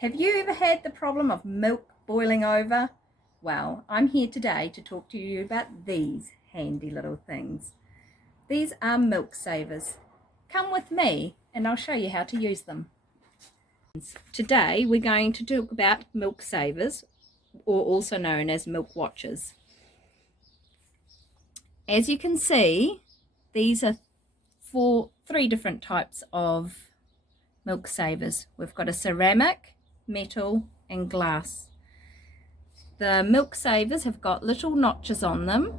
Have you ever had the problem of milk boiling over? Well, I'm here today to talk to you about these handy little things. These are milk savers. Come with me and I'll show you how to use them. Today we're going to talk about milk savers, or also known as milk watchers. As you can see, these are three different types of milk savers. We've got a ceramic, metal and glass. The milk savers have got little notches on them.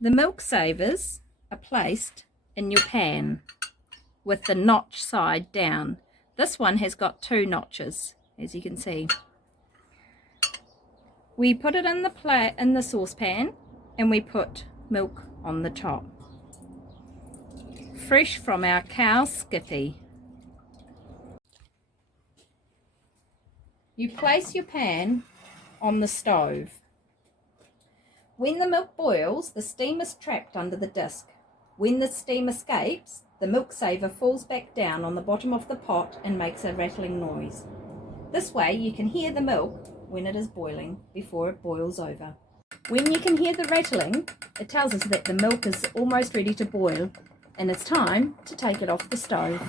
The milk savers are placed in your pan with the notch side down. This one has got two notches, as you can see. We put it in the saucepan and we put milk on the top. Fresh from our cow Skippy. You place your pan on the stove. When the milk boils, the steam is trapped under the disc. When the steam escapes, the milk saver falls back down on the bottom of the pot and makes a rattling noise. This way you can hear the milk when it is boiling before it boils over. When you can hear the rattling, it tells us that the milk is almost ready to boil and it's time to take it off the stove.